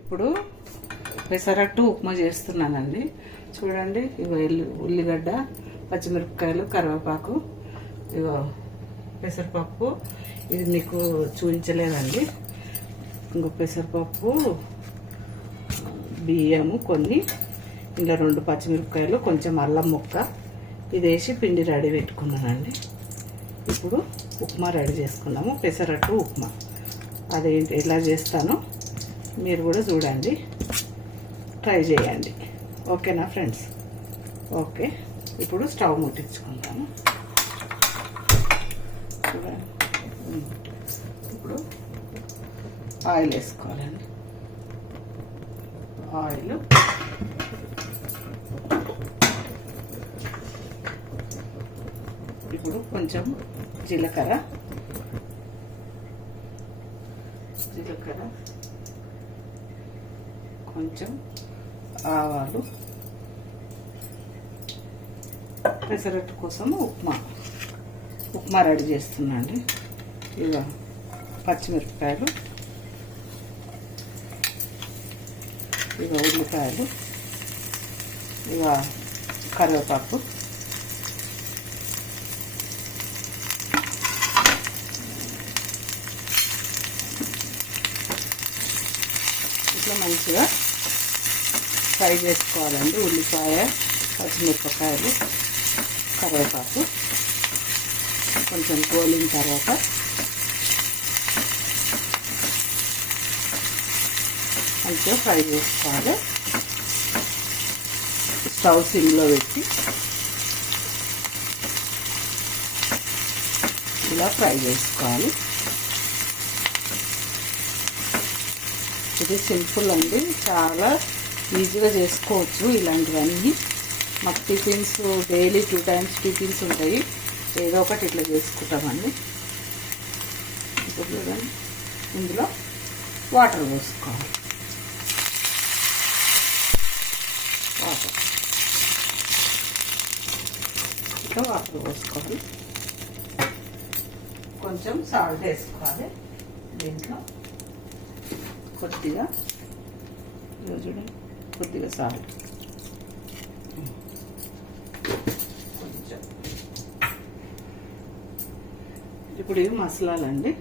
ఇప్పుడు పెసరట్టు ఉప్మా చేస్తున్నానండి. చూడండి, ఇగో ఉల్లిగడ్డ, పచ్చిమిరపకాయలు, కరివేపాకు, ఇగో పెసరపప్పు. ఇది మీకు చూపించలేదండి. ఇంకో పెసరపప్పు, బియ్యము కొన్ని, ఇలా 2 పచ్చిమిరపకాయలు, కొంచెం అల్లం ముక్క, ఇది వేసి పిండి రెడీ పెట్టుకున్నానండి. ఇప్పుడు ఉప్మా రెడీ చేసుకుందాము. పెసరట్టు ఉప్మా అదేంటి ఎలా చేస్తానో మీరు కూడా చూడండి, ట్రై చేయండి. ఓకేనా ఫ్రెండ్స్? ఓకే, ఇప్పుడు స్టవ్ ముట్టించుకుంటాము. చూడండి, ఇప్పుడు ఆయిల్ వేసుకోవాలండి. ఆయిల్, ఇప్పుడు కొంచెం జీలకర్ర, కొంచెం ఆవాలు, పెసరట్టు కోసం ఉప్మా రెడీ చేస్తున్నాండి. ఇక పచ్చిమిరపకాయలు, ఇక ఉల్లిపాయలు, ఇక కరివేపాకు, ఇట్లా మంచిగా ఫ్రై చేసుకోవాలండి. ఉల్లిపాయ, పచ్చిమిరపకాయలు, కరివేపాకు కొంచెం గోలిన తర్వాత మంచిగా ఫ్రై చేసుకోవాలి. స్టవ్ సిమ్లో పెట్టి ఇలా ఫ్రై చేసుకోవాలి. ఇది సింపుల్ అండి, చాలా ఈజీగా చేసుకోవచ్చు ఇలాంటివన్నీ. మాకు టిఫిన్స్ డైలీ 2 times టిఫిన్స్ ఉంటాయి, ఏదో ఒకటి ఇట్లా చేసుకుంటామండి. ఇప్పుడు చూడండి, ఇందులో వాటర్ పోసుకోవాలి. ఇట్లా వాటర్ పోసుకోవాలి. కొంచెం సాల్ట్ వేసుకోవాలి. దీంట్లో కొద్దిగా చూడండి, కొద్దిగా సాల్ట్, కొంచెం. ఇప్పుడు ఇవి మసాలాలండి,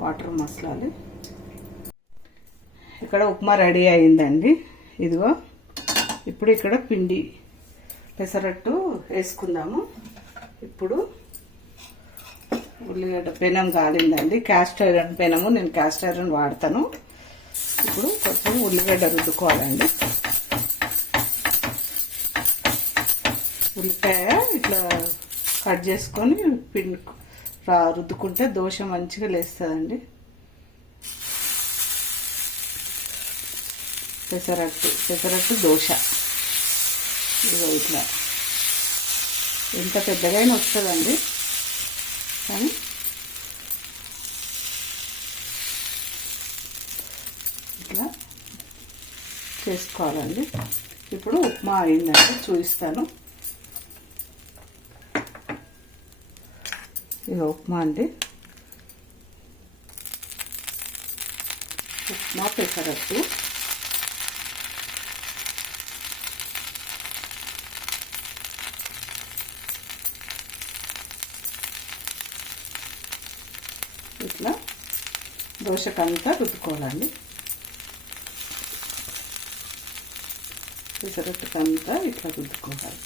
వాటర్ మసాలాలు. ఇక్కడ ఉప్మా రెడీ అయిందండి. ఇదిగో ఇప్పుడు ఇక్కడ పిండి పెసరట్టు వేసుకుందాము. ఇప్పుడు ఉల్లిగడ్డ పెనం కాలిందండి, క్యాస్ట్ ఐరన్ పెనము, నేను క్యాస్ట్ ఐరన్ వాడతాను. ఇప్పుడు కొంచెం ఉల్లిగడ్డ రుద్దుకోవాలండి. ఉల్లిపాయ ఇట్లా కట్ చేసుకొని పిండి రుద్దుకుంటే దోశ మంచిగా లేస్తుందండి. పెసరట్టు దోశ ఇగో ఇట్లా ఎంత పెద్దగా వస్తుందండి, కానీ ఇట్లా చేసుకోవాలండి. ఇప్పుడు ఉప్మా అయిందండి, చూపిస్తాను. ఇది ఉప్మా అండి, ఉప్మా పెసరట్టు. ఇట్లా దోశకంతా రుద్దుకోవాలండి. పెసరట్టుకంతా ఇట్లా రుద్దుకోవాలి.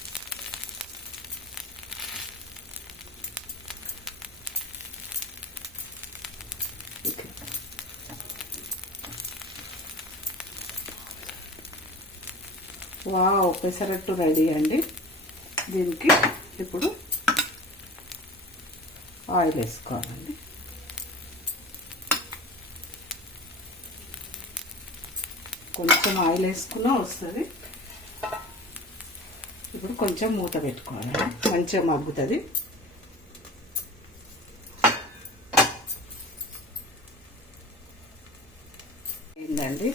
వావ్, పెసరట్టు రెడీ అండి. దీనికి ఇప్పుడు ఆయిల్ వేసుకోవాలండి. కొంచెం ఆయిల్ వేసుకున్నా వస్తుంది. ఇప్పుడు కొంచెం మూత పెట్టుకోవాలండి, మంచిగా మగ్గుతుంది. అయిందండి.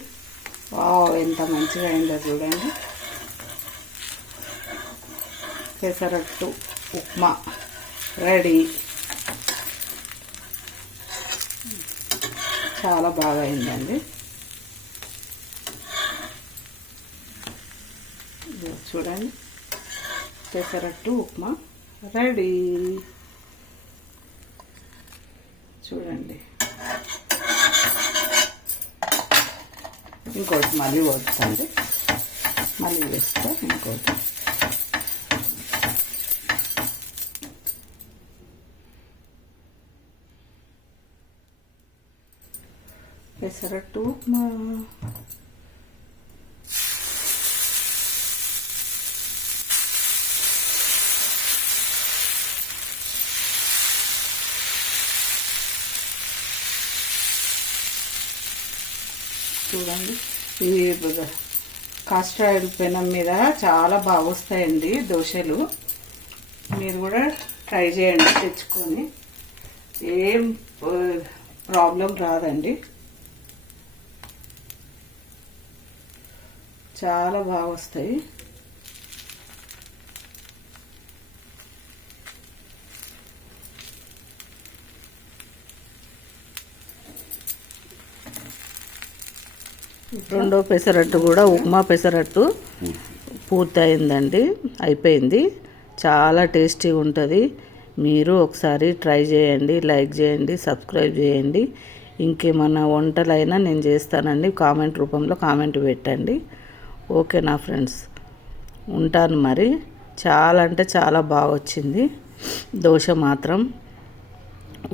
వావ్, ఎంత మంచిగా అయిందో చూడండి. పెసరట్టు ఉప్మా రెడీ. చాలా బాగా అయిందండి. చూడండి, పెసరట్టు ఉప్మా రెడీ. చూడండి, ఇంకోటి మళ్ళీ వస్తుంది, మళ్ళీ వేస్తా ఇంకోటి. పెసరట్టు ఉప్మా. చూడండి, ఈ కాస్ట్ ఆయిల్ పెనం మీద చాలా బాగా వస్తాయండి దోశలు. మీరు కూడా ట్రై చేయండి తెచ్చుకొని, ఏం ప్రాబ్లం రాదండి. చాలా బాగా వస్తాయి. రెండో పెసరట్టు కూడా ఉప్మా పెసరట్టు పూర్తయిందండి, అయిపోయింది. చాలా టేస్టీగా ఉంటుంది. మీరు ఒకసారి ట్రై చేయండి, లైక్ చేయండి, సబ్స్క్రైబ్ చేయండి. ఇంకేమన్నా వంటలైనా నేను చేస్తానండి, కామెంట్ రూపంలో కామెంట్ పెట్టండి. ఓకే నా ఫ్రెండ్స్, ఉంటాను మరి. చాలా అంటే చాలా బాగా వచ్చింది దోశ మాత్రం.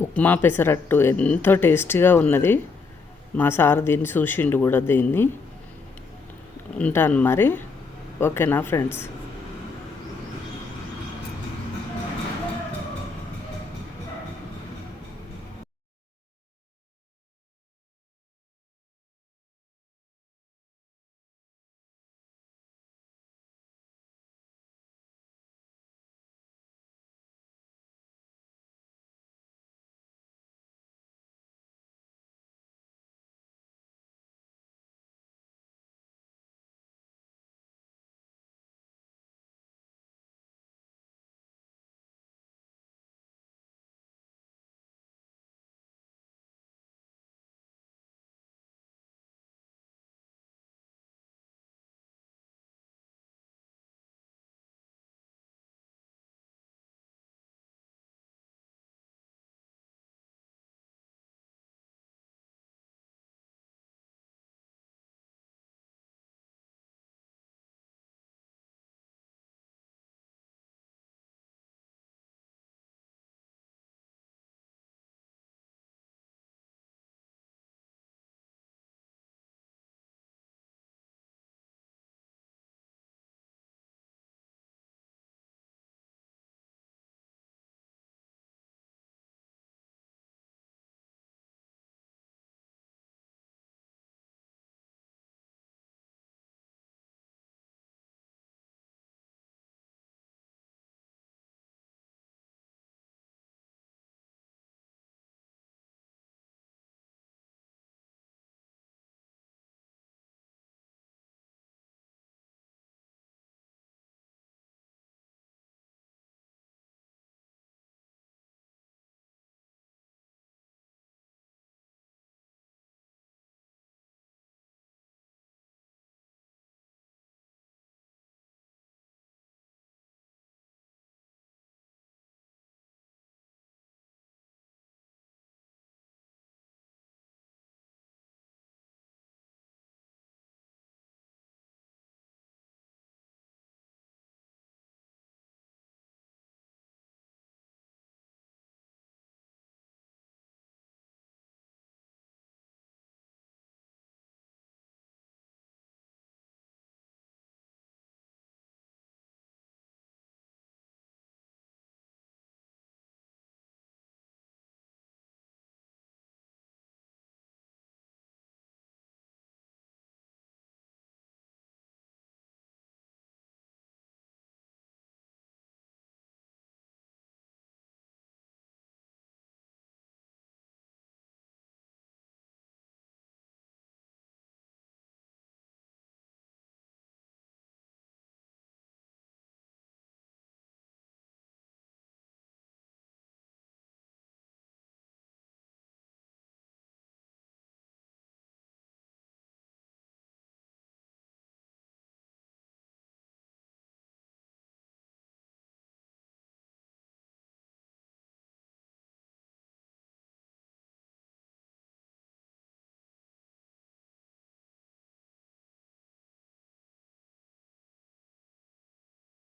ఉప్మా పెసరట్టు ఎంతో టేస్టీగా ఉన్నది. మా సార్ దీన్ని చూసిండు కూడా దీన్ని. ఉంటాను మరి. ఓకేనా ఫ్రెండ్స్.